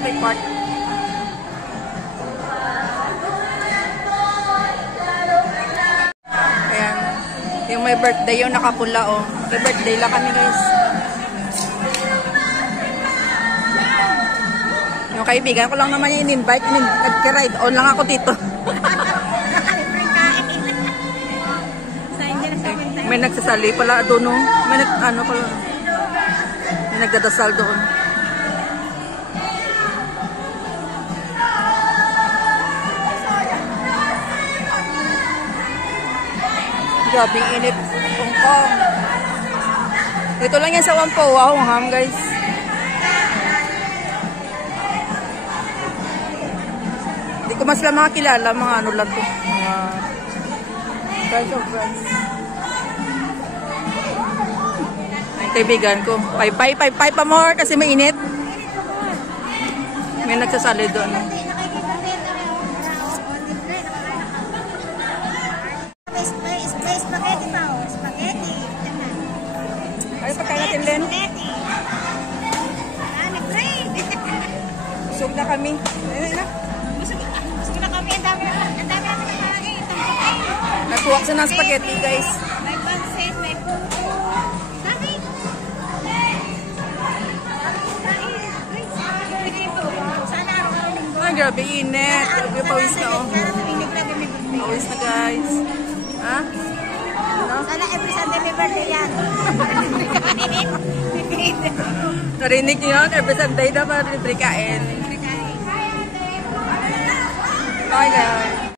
sa may park. Ayan. Yung may birthday, yung nakapula, oh. May birthday lang kami, guys. Yung kaibigan ko lang naman yung in-invite. Nag-ride on lang ako dito. May nagsasali pala doon, no? May ano pala. May nagdadasal doon. Grabing init. Hong Kong. Ito lang yan sa Wampo. Wow, ham, guys. Hindi ko mas lang mga kilala. Mga ano lang to. Mga friends of friends. Kaibigan ko. Pay pa more kasi mainit. May nagsasali doon. Ay, pagkain natin, Len. Busog na kami. Busog na kami. Ang dami namin nakain. Nakuha ko ng spaghetti, guys. May pansit, may puto. Dami. Sana araw-araw linggo. Ay, grabe init. Grabe pawis na, oh. Pawis na, guys. Ha? Ano? Sana every Sunday may birthday yan. Narinig niyo yun? Every Sunday na libre kain. Bye, guys.